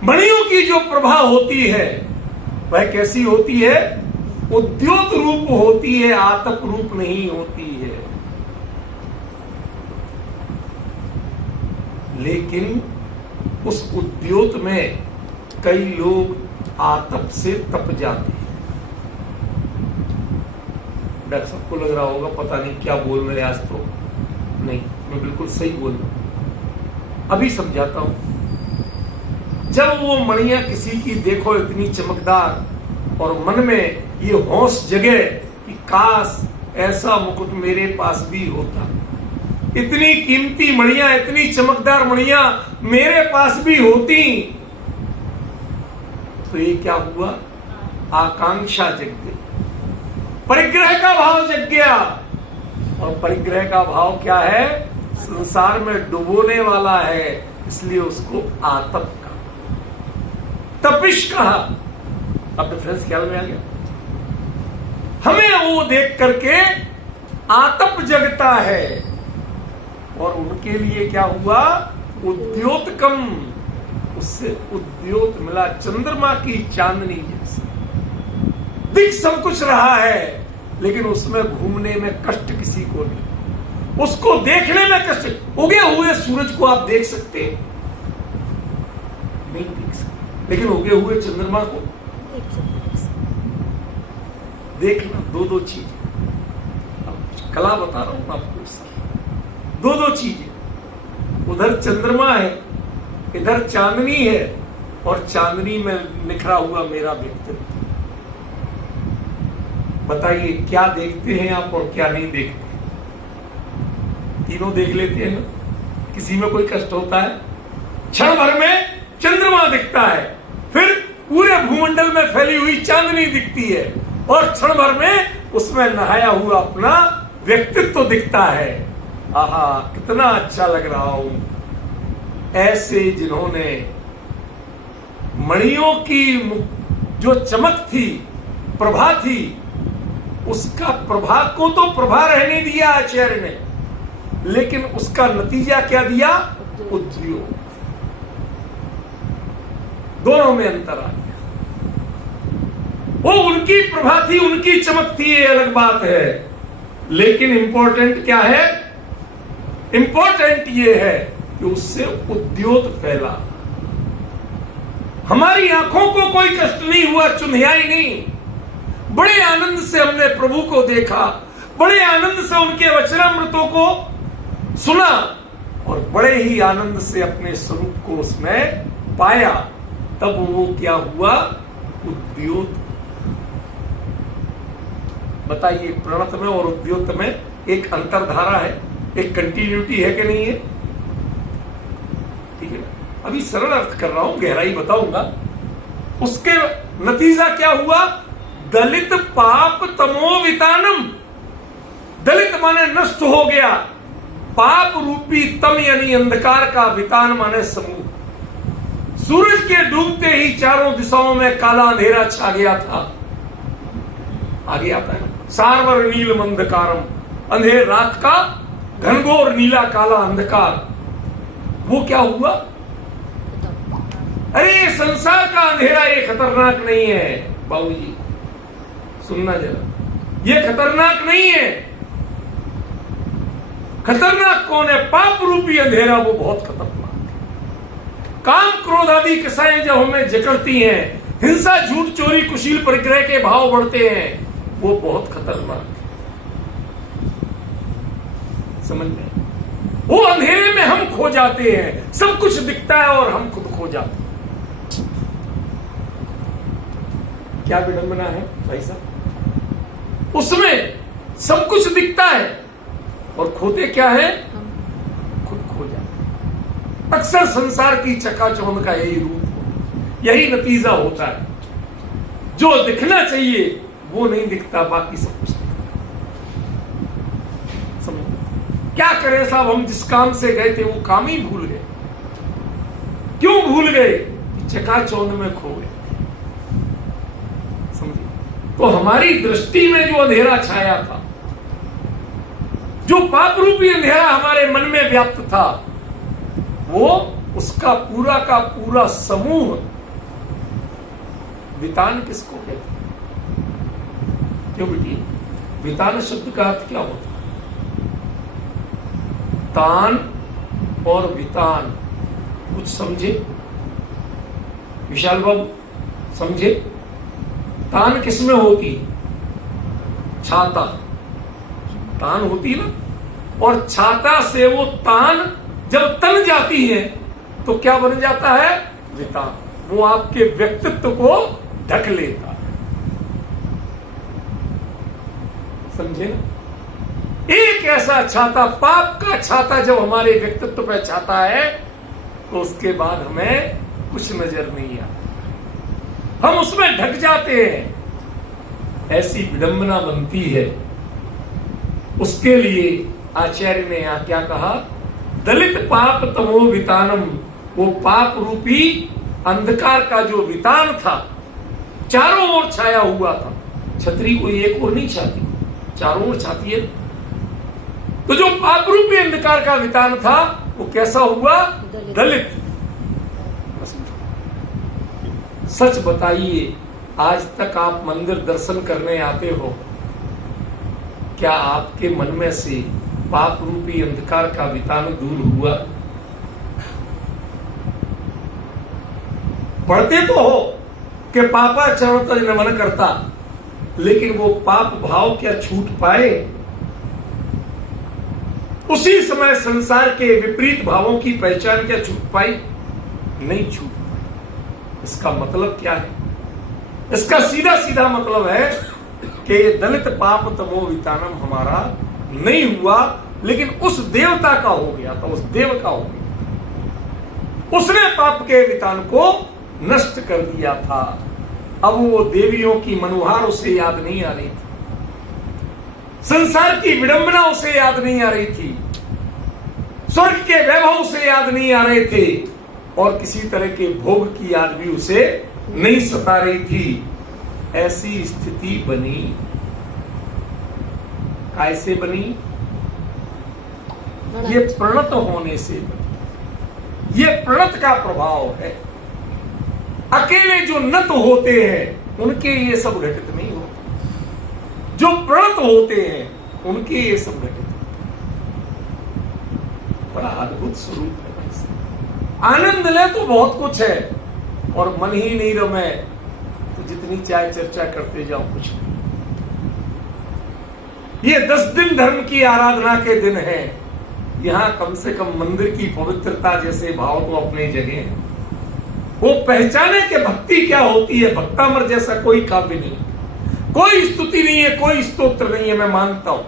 मणियों की जो प्रभा होती है वह कैसी होती है, उद्योत रूप होती है, आतप रूप नहीं होती है। लेकिन उस उद्योत में कई लोग आतप से तप जाते हैं। डॉक्टर साहब को लग रहा होगा पता नहीं क्या बोल रहे आज, तो नहीं, मैं बिल्कुल सही बोल रहा हूं, अभी समझाता हूं। जब वो मणियां किसी की देखो इतनी चमकदार और मन में ये होश जगे कि काश ऐसा मुकुट मेरे पास भी होता, इतनी कीमती मणियां, इतनी चमकदार मणियां मेरे पास भी होती, तो ये क्या हुआ, आकांक्षा जग गई, परिग्रह का भाव जग गया। और परिग्रह का भाव क्या है, संसार में डुबोने वाला है, इसलिए उसको आतप कहा, तपिश कहा। अब डिफरेंस ख्याल में आ गया? हमें वो देख करके आतप जगता है और उनके लिए क्या हुआ, उद्योतकम, उससे उद्योत मिला, चंद्रमा की चांदनी जैसे। दिख सब कुछ रहा है लेकिन उसमें घूमने में कष्ट किसी को नहीं, उसको देखने में कष्ट। उगे हुए सूरज को आप देख सकते नहीं, देख सकते, लेकिन उगे हुए चंद्रमा को देखना, दो चीजें। अब कला बता रहा हूं आपको इसकी, दो चीजें, उधर चंद्रमा है, इधर चांदनी है, और चांदनी में निखरा हुआ मेरा व्यक्तित्व। बताइए क्या देखते हैं आप और क्या नहीं देखते? तीनों देख लेते हैं ना, किसी में कोई कष्ट होता है? क्षण भर में चंद्रमा दिखता है, फिर पूरे भूमंडल में फैली हुई चांदनी दिखती है, और क्षण भर में उसमें नहाया हुआ अपना व्यक्तित्व दिखता है। आहा, कितना अच्छा लग रहा हूं। ऐसे जिन्होंने मणियों की जो चमक थी, प्रभा थी, उसका प्रभा को तो प्रभा रहने दिया आचार्य ने, लेकिन उसका नतीजा क्या दिया, उद्योग। दोनों में अंतर आ गया। वो उनकी प्रभा थी, उनकी चमक थी, ये अलग बात है, लेकिन इंपॉर्टेंट क्या है, इंपॉर्टेंट ये है कि उससे उद्योग फैला। हमारी आंखों को कोई कष्ट नहीं हुआ, चुन्हियाई नहीं, बड़े आनंद से हमने प्रभु को देखा, बड़े आनंद से उनके वचनामृतों को सुना और बड़े ही आनंद से अपने स्वरूप को उसमें पाया। तब वो क्या हुआ? उद्योत। बताइए, प्रणत में और उद्योत में एक अंतरधारा है, एक कंटिन्यूटी है कि नहीं है? ठीक है ना? अभी सरल अर्थ कर रहा हूं, गहराई बताऊंगा। उसके नतीजा क्या हुआ? दलित पाप तमोवितानम। दलित माने नष्ट हो गया, पाप रूपी तम यानी अंधकार का, वितान माने समूह। सूरज के डूबते ही चारों दिशाओं में काला अंधेरा छा गया था। आगे आता है सारवर नील अंधकारम, अंधेर रात का घनघोर नीला काला अंधकार। वो क्या हुआ? अरे संसार का अंधेरा ये खतरनाक नहीं है बाबूजी, सुनना जरा, ये खतरनाक नहीं है। खतरनाक कौन है? पाप रूपी अंधेरा, वो बहुत खतरनाक है। काम क्रोध आदि कसाएं जब हमें जकड़ती हैं, हिंसा झूठ चोरी कुशील परिग्रह के भाव बढ़ते हैं, वो बहुत खतरनाक है। समझ में? वो अंधेरे में हम खो जाते हैं, सब कुछ दिखता है और हम खुद खो जाते हैं। क्या विडंबना है भाई साहब? उसमें सब कुछ दिखता है और खोते क्या है? खुद खो जाते। अक्सर संसार की चकाचौंध का यही रूप होता, यही नतीजा होता है। जो दिखना चाहिए वो नहीं दिखता, बाकी सब कुछ समझ। क्या करें साहब, हम जिस काम से गए थे वो काम ही भूल गए। क्यों भूल गए? चकाचौंध में खो गए। समझिए, तो हमारी दृष्टि में जो अंधेरा छाया था, जो पाप रूपी अंधेरा हमारे मन में व्याप्त था, वो उसका पूरा का पूरा समूह वितान किसको कहते? क्यों बेटी? वितान शब्द का अर्थ क्या होता है? तान और वितान, कुछ समझे विशाल बाबू? समझे? तान किसमें होती? छाता, तान होती ना, और छाता से वो तान जब तन जाती है तो क्या बन जाता है? वितान। वो आपके व्यक्तित्व को ढक लेता है। समझे ना? एक ऐसा छाता, पाप का छाता जब हमारे व्यक्तित्व पे छाता है तो उसके बाद हमें कुछ नजर नहीं आता, हम उसमें ढक जाते हैं। ऐसी विडंबना बनती है। उसके लिए आचार्य ने यहां क्या कहा? दलित पाप तमो वितानम। वो पाप रूपी अंधकार का जो वितान था, चारों ओर छाया हुआ था। छतरी कोई एक ओर नहीं छाती, चारों ओर छाती है। तो जो पाप रूपी अंधकार का वितान था वो कैसा हुआ? दलित। सच बताइए, आज तक आप मंदिर दर्शन करने आते हो, क्या आपके मन में से पाप रूपी अंधकार का वितान दूर हुआ? पढ़ते तो हो कि पापा चरण तज नमन करता, लेकिन वो पाप भाव क्या छूट पाए? उसी समय संसार के विपरीत भावों की पहचान क्या छूट पाई? नहीं छूट पाई। इसका मतलब क्या है? इसका सीधा सीधा मतलब है कि दलित पाप तमो वितानम हमारा नहीं हुआ, लेकिन उस देवता का हो गया था, उस देव का हो गया। उसने पाप के वितान को नष्ट कर दिया था। अब वो देवियों की मनुहार उसे याद नहीं आ रही थी, संसार की विडंबना उसे याद नहीं आ रही थी, स्वर्ग के वैभव उसे याद नहीं आ रहे थे, और किसी तरह के भोग की याद भी उसे नहीं सता रही थी। ऐसी स्थिति बनी। कैसे बनी? ये प्रणत होने से बनी। ये प्रणत का प्रभाव है। अकेले जो नत होते हैं उनके ये सब घटित नहीं होते, जो प्रणत होते हैं उनके ये सब घटित। बड़ा अद्भुत स्वरूप है। आनंद ले तो बहुत कुछ है, और मन ही नहीं रमे तो जितनी चाहे चर्चा करते जाओ कुछ नहीं। ये 10 दिन धर्म की आराधना के दिन है। यहां कम से कम मंदिर की पवित्रता जैसे भाव तो अपनी जगह है। वो पहचाने कि भक्ति क्या होती है। भक्तामर जैसा कोई काव्य नहीं, कोई स्तुति नहीं है, कोई स्तोत्र नहीं है, मैं मानता हूं,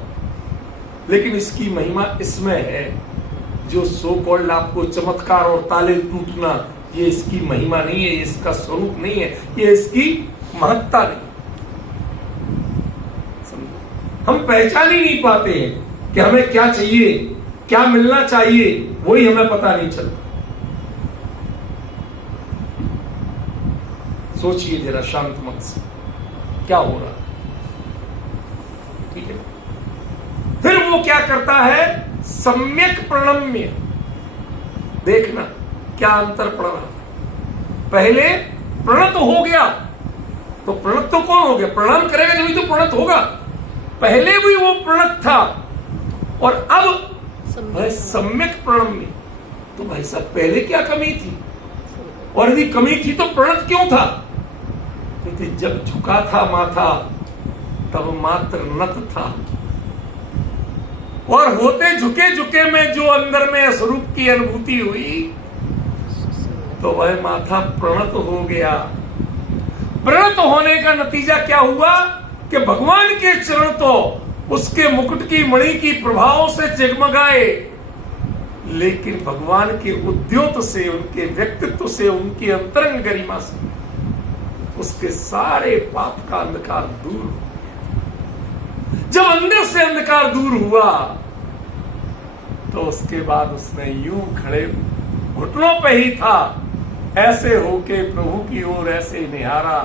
लेकिन इसकी महिमा इसमें है। जो सो कॉल्ड आपको चमत्कार और ताले टूटना, ये इसकी महिमा नहीं है, ये इसका स्वरूप नहीं है, ये इसकी महत्ता नहीं। हम पहचान ही नहीं पाते हैं कि हमें क्या चाहिए, क्या मिलना चाहिए, वही हमें पता नहीं चलता। सोचिए जरा शांत मन से क्या हो रहा है। ठीक है, फिर वो क्या करता है, सम्यक प्रणम्य। देखना क्या अंतर पड़ रहा। पहले प्रणत हो गया, तो प्रणत तो कौन हो गया, प्रणाम करेगा जब तो प्रणत होगा। पहले भी वो प्रणत था और अब सम्यक प्रणम्य। तो भाई साहब पहले क्या कमी थी, और यदि कमी थी तो प्रणत क्यों था। क्योंकि जब झुका था माथा तब मात्र नत था, और होते झुके झुके में जो अंदर में स्वरूप की अनुभूति हुई तो वह माथा प्रणत हो गया। प्रणत होने का नतीजा क्या हुआ कि भगवान के चरण तो उसके मुकुट की मणि की प्रभाव से जगमगाए, लेकिन भगवान के उद्योत से, उनके व्यक्तित्व से, उनकी अंतरंग गरिमा से उसके सारे पाप का अंधकार दूर हो। जब अंदर से अंधकार दूर हुआ तो उसके बाद उसने यूं खड़े घुटनों पे ही था, ऐसे होके प्रभु की ओर ऐसे निहारा।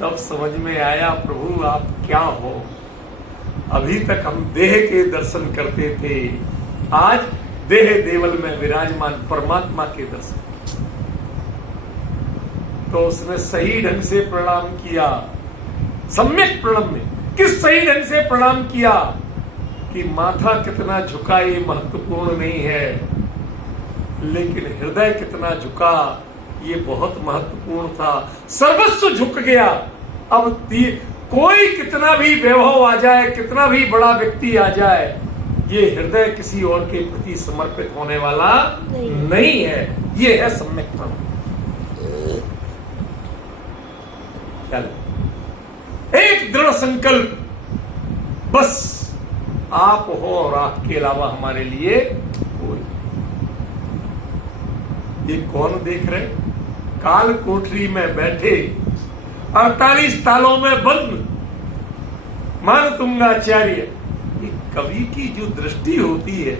तब समझ में आया प्रभु आप क्या हो। अभी तक हम देह के दर्शन करते थे, आज देह देवल में विराजमान परमात्मा के दर्शन। तो उसने सही ढंग से प्रणाम किया, सम्यक प्रणाम में। किस सही ढंग से प्रणाम किया कि माथा कितना झुका ये महत्वपूर्ण नहीं है, लेकिन हृदय कितना झुका ये बहुत महत्वपूर्ण था। सर्वस्व झुक गया। अब कोई कितना भी वैभव आ जाए, कितना भी बड़ा व्यक्ति आ जाए, ये हृदय किसी और के प्रति समर्पित होने वाला नहीं है। ये है सम्यक प्रणाम। एक दृढ़ संकल्प, बस आप हो और आपके अलावा हमारे लिए कोई। ये कौन देख रहे, काल कोठरी में बैठे 48 तालों में बंद मानतुंगाचार्य। कवि की जो दृष्टि होती है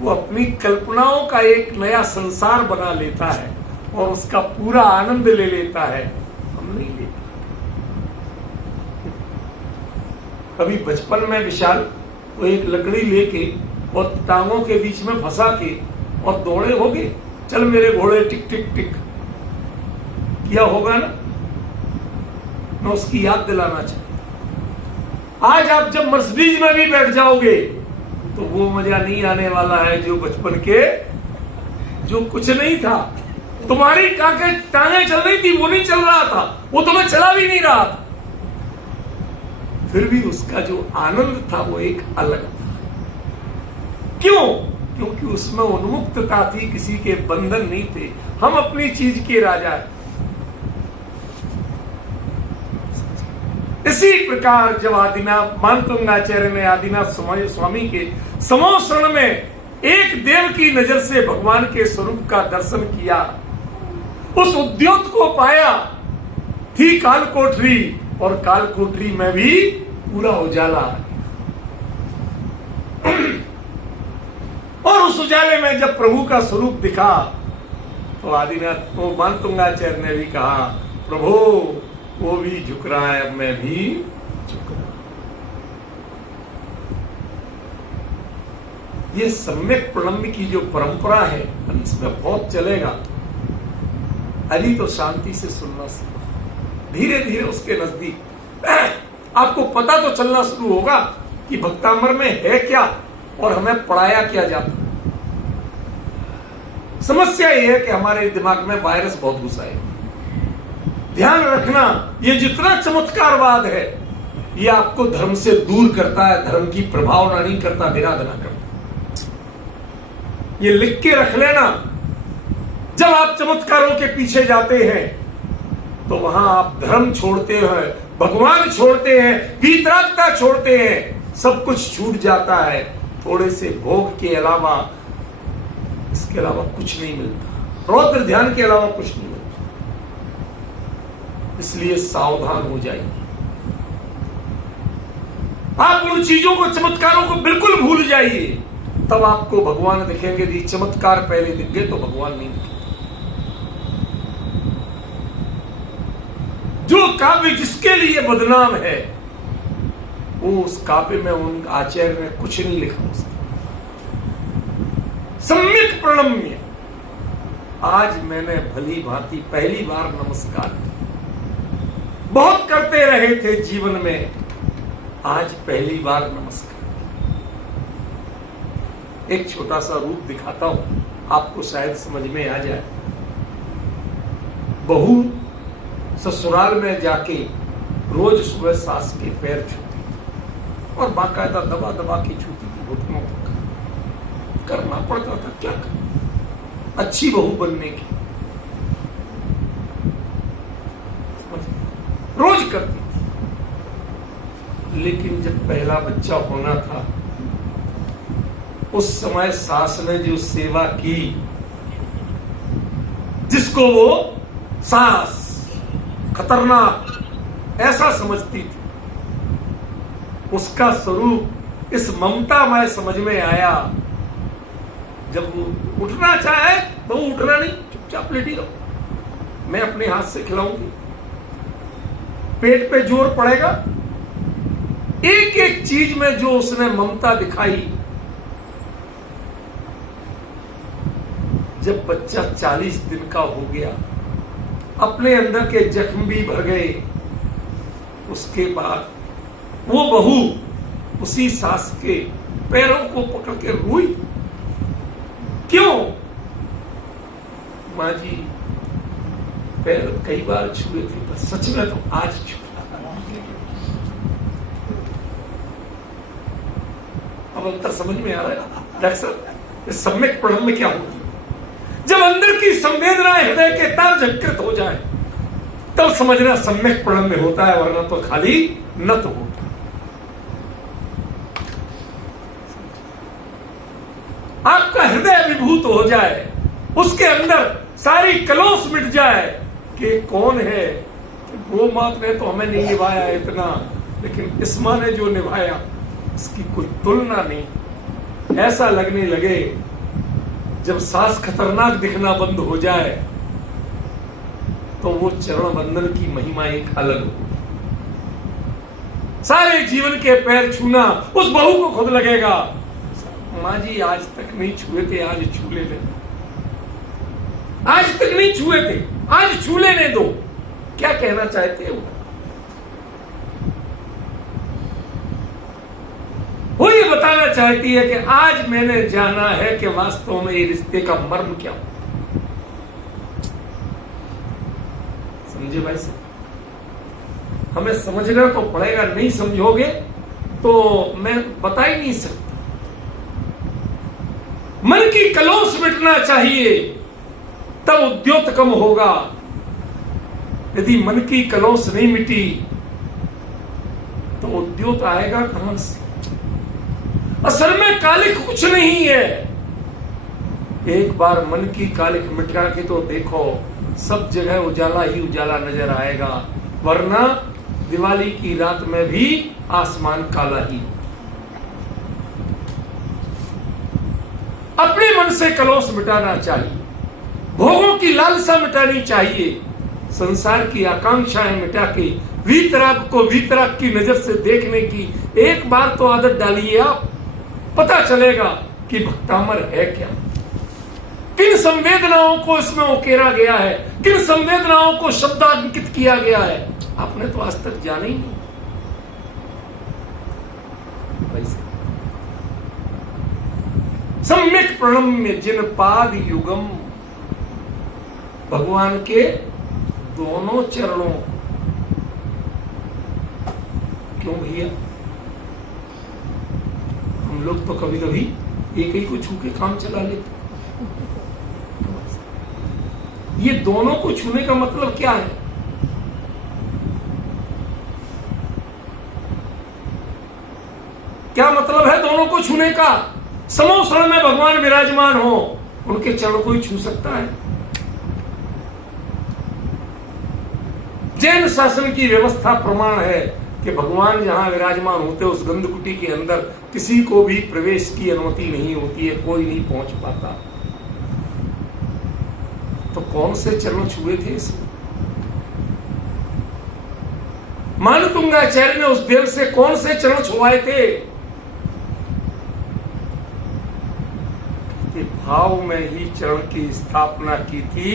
वो अपनी कल्पनाओं का एक नया संसार बना लेता है और उसका पूरा आनंद ले लेता है। हम नहीं लेते। कभी बचपन में विशाल वो एक लकड़ी लेके और टांगों के बीच में फंसा के और दौड़े होगे, चल मेरे घोड़े टिक टिक टिक, किया होगा ना। मैं उसकी याद दिलाना चाहता। आज आप जब मर्सिडीज में भी बैठ जाओगे तो वो मजा नहीं आने वाला है जो बचपन के, जो कुछ नहीं था। तुम्हारी टांगे चल रही थी, वो नहीं चल रहा था, वो तुम्हें चला भी नहीं रहा था, फिर भी उसका जो आनंद था वो एक अलग था। क्यों? क्योंकि उसमें उन्मुक्तता थी, किसी के बंधन नहीं थे। हम अपनी चीज के राजा हैं। इसी प्रकार जब आदिनाथ मानतुंगाचार्य ने आदिनाथ स्वामी के समोसरण में एक देव की नजर से भगवान के स्वरूप का दर्शन किया, उस उद्योत को पाया, थी काल कोठरी और काल कोठरी में भी पूरा उजाला। और उस उजाले में जब प्रभु का स्वरूप दिखा तो आदिनाथ को मानतुंगाचार्य ने भी कहा, प्रभु वो भी झुक रहा है, अब मैं भी झुक रहा। ये सम्यक प्रणम्य की जो परंपरा है इसमें बहुत चलेगा। अभी तो शांति से सुनना सीखो, धीरे धीरे उसके नजदीक आपको पता तो चलना शुरू होगा कि भक्तामर में है क्या और हमें पढ़ाया क्या जाता। समस्या यह है कि हमारे दिमाग में वायरस बहुत घुसा है। ध्यान रखना, ये जितना चमत्कारवाद है ये आपको धर्म से दूर करता है, धर्म की प्रभावना नहीं करता, विराधना करता। ये लिख के रख लेना, जब आप चमत्कारों के पीछे जाते हैं तो वहां आप धर्म छोड़ते हैं, भगवान छोड़ते हैं, वीतरागता छोड़ते हैं, सब कुछ छूट जाता है। थोड़े से भोग के अलावा, इसके अलावा कुछ नहीं मिलता, रौद्र ध्यान के अलावा कुछ नहीं मिलता। इसलिए सावधान हो जाइए। आप उन चीजों को, चमत्कारों को बिल्कुल भूल जाइए, तब आपको भगवान दिखेंगे। यदि चमत्कार पहले दिख गए तो भगवान नहीं दिखेंगे। जो काव्य जिसके लिए बदनाम है, वो उस काव्य में उन आचार्य ने कुछ नहीं लिखा उसका। सम्यक प्रणम्य। आज मैंने भली भांति पहली बार नमस्कार किया। बहुत करते रहे थे जीवन में, आज पहली बार नमस्कार। एक छोटा सा रूप दिखाता हूं, आपको शायद समझ में आ जाए। बहू ससुराल में जाके रोज सुबह सास के पैर छूती और बाकायदा दबा दबा के छूती थी, घुटनों तक। करना पड़ता था, क्या कर, अच्छी बहू बनने की। रोज करती थी। लेकिन जब पहला बच्चा होना था, उस समय सास ने जो सेवा की, जिसको वो सास खतरनाक ऐसा समझती थी, उसका स्वरूप इस ममता में समझ में आया। जब वो उठना चाहे तो वो उठना नहीं, चुपचाप लेटी रहो, मैं अपने हाथ से खिलाऊंगी। पेट पे जोर पड़ेगा। एक एक चीज में जो उसने ममता दिखाई। जब बच्चा 40 दिन का हो गया, अपने अंदर के जख्म भी भर गए, उसके बाद वो बहू उसी सास के पैरों को पकड़ के रोई। क्यों? मां जी पैर कई बार छुए थे, पर सच में तो आज छुआ। अब अंतर समझ में आ रहा है डॉक्टर साहब? सम्यक प्रणम्य क्या होती है? जब अंदर की संवेदनाएं हृदय के तार झटकृत हो जाए, तब समझना सम्यक प्रणम्य होता है, वरना तो खाली नत होता। आपका हृदय विभूत हो जाए, उसके अंदर सारी कलोस मिट जाए कि कौन है। वो मात ने तो हमें नहीं निभाया इतना, लेकिन इस मां ने जो निभाया इसकी कोई तुलना नहीं। ऐसा लगने लगे जब सास खतरनाक दिखना बंद हो जाए, तो वो चरण बंधन की महिमा एक अलग हो। सारे जीवन के पैर छूना उस बहू को खुद लगेगा, मां जी आज तक नहीं छुए थे, आज छू लेने दो। आज तक नहीं छुए थे, आज छू लेने दो। क्या कहना चाहते हो? वो ये बताना चाहती है कि आज मैंने जाना है कि वास्तव में ये रिश्ते का मर्म क्या हो। समझे भाई साहब? हमें समझना तो पड़ेगा, नहीं समझोगे तो मैं बता ही नहीं सकता। मन की कलोस मिटना चाहिए, तब उद्योतकम होगा। यदि मन की कलोस नहीं मिटी तो उद्योत आएगा कहां से? असल में कालिक कुछ नहीं है। एक बार मन की कालिक मिटा के तो देखो, सब जगह उजाला ही उजाला नजर आएगा, वरना दिवाली की रात में भी आसमान काला ही। अपने मन से कलोस मिटाना चाहिए, भोगों की लालसा मिटानी चाहिए, संसार की आकांक्षाएं मिटा के वीतराग को वीतराग की नजर से देखने की एक बार तो आदत डालिए। आप पता चलेगा कि भक्तामर है क्या, किन संवेदनाओं को इसमें उकेरा गया है, किन संवेदनाओं को शब्दांकित किया गया है, आपने तो आज तक जाना ही नहीं। सम्यक प्रणम्य जिन पाद युगम, भगवान के दोनों चरणों क्यों भैया? हम लोग तो कभी कभी एक ही को छू के काम चला लेते। ये दोनों को छूने का मतलब क्या है? क्या मतलब है दोनों को छूने का? समोसण में भगवान विराजमान हो, उनके चरणों को ही छू सकता है। जैन शासन की व्यवस्था प्रमाण है कि भगवान जहां विराजमान होते उस गंधकुटी के अंदर किसी को भी प्रवेश की अनुमति नहीं होती है, कोई नहीं पहुंच पाता। तो कौन से चरण छुए थे इसमें? मानतुंगाचार्य ने उस देव से कौन से चरण छुआए थे? कि भाव में ही चरण की स्थापना की थी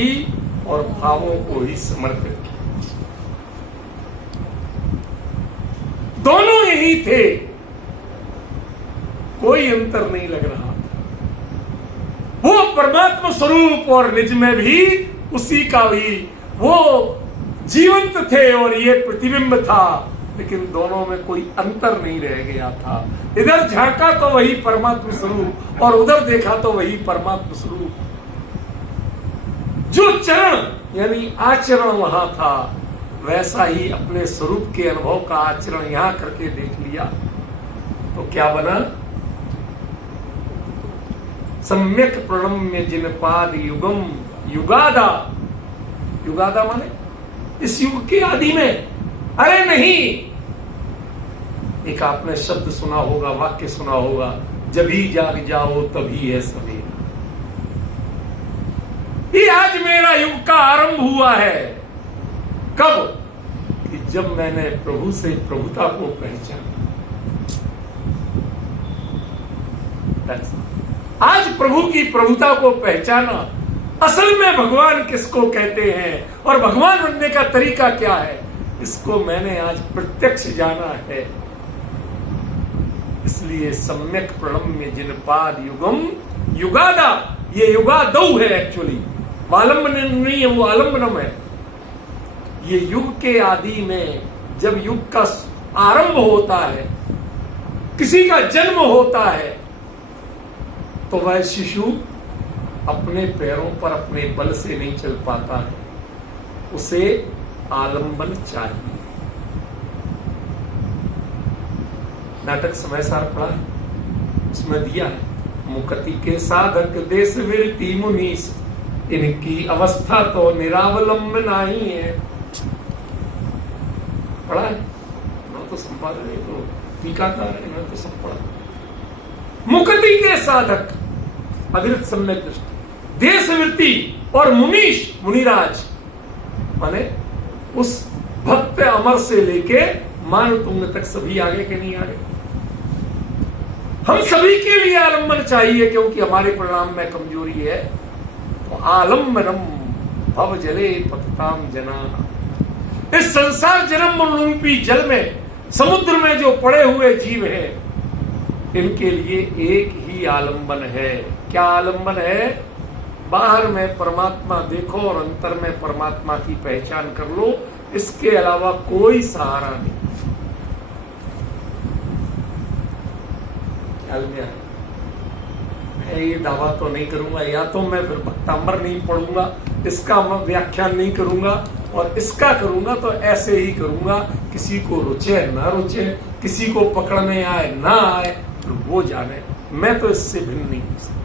और भावों को ही समर्पित किया। दोनों यही थे, कोई अंतर नहीं लग रहा था। वो परमात्मा स्वरूप और निज में भी उसी का भी वो जीवंत थे और ये प्रतिबिंब था, लेकिन दोनों में कोई अंतर नहीं रह गया था। इधर झांका तो वही परमात्मा स्वरूप और उधर देखा तो वही परमात्मा स्वरूप। जो चरण यानी आचरण वहां था, वैसा ही अपने स्वरूप के अनुभव का आचरण यहां करके देख लिया तो क्या बना? सम्यक प्रणम्य जिन पाद युगम युगादा। युगादा माने इस युग के आदि में। अरे नहीं, एक आपने शब्द सुना होगा, वाक्य सुना होगा, जभी जाग जाओ तभी है सवेरा। ये आज मेरा युग का आरंभ हुआ है। कब? कि जब मैंने प्रभु से प्रभुता को पहचाना। आज प्रभु की प्रभुता को पहचाना। असल में भगवान किसको कहते हैं और भगवान बनने का तरीका क्या है, इसको मैंने आज प्रत्यक्ष जाना है। इसलिए सम्यक प्रणम्य जिन पाद युगम युगादा। ये युगादौ है एक्चुअली, आलम्बन नहीं है, वो आलम्बनम है। ये युग के आदि में जब युग का आरंभ होता है, किसी का जन्म होता है, तो वह शिशु अपने पैरों पर अपने बल से नहीं चल पाता है, उसे आलंबन चाहिए। नाटक समय सार पढ़ा है, उसमें दिया है, मुक्ति के साधक देश विरति मुनीस, इनकी अवस्था तो निरावलंबन नहीं है। पढ़ा है ना? तो संपादक है, तो टीकाकार है ना, तो सब पढ़ा। मुक्ति के साधक अविरत सम्यक दृष्टि, देश वृत्ति और मुनीश मुनिराज माने उस भक्त अमर से लेके मानतुंग तक सभी आगे के नहीं आगे। हम सभी के लिए आलम्बन चाहिए, क्योंकि हमारे परिणाम में कमजोरी है। तो आलम्बनम भव जले पतताम जना। इस संसार जन्म रूपी जल में, समुद्र में जो पड़े हुए जीव हैं, इनके लिए एक ही आलंबन है। क्या आलंबन है? बाहर में परमात्मा देखो और अंतर में परमात्मा की पहचान कर लो, इसके अलावा कोई सहारा नहीं। मैं ये दावा तो नहीं करूंगा, या तो मैं फिर भक्तांबर नहीं पढ़ूंगा, इसका मैं व्याख्यान नहीं करूंगा, और इसका करूंगा तो ऐसे ही करूंगा, किसी को रुचे ना रुचे, किसी को पकड़ में आए ना आए, तो वो जाने। मैं तो इससे भिन्न नहीं हो सकता।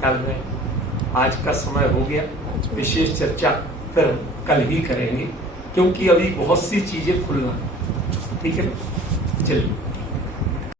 ख्याल में आज का समय हो गया, विशेष चर्चा फिर कल ही करेंगे, क्योंकि अभी बहुत सी चीजें खुलना है। ठीक है, चलिए।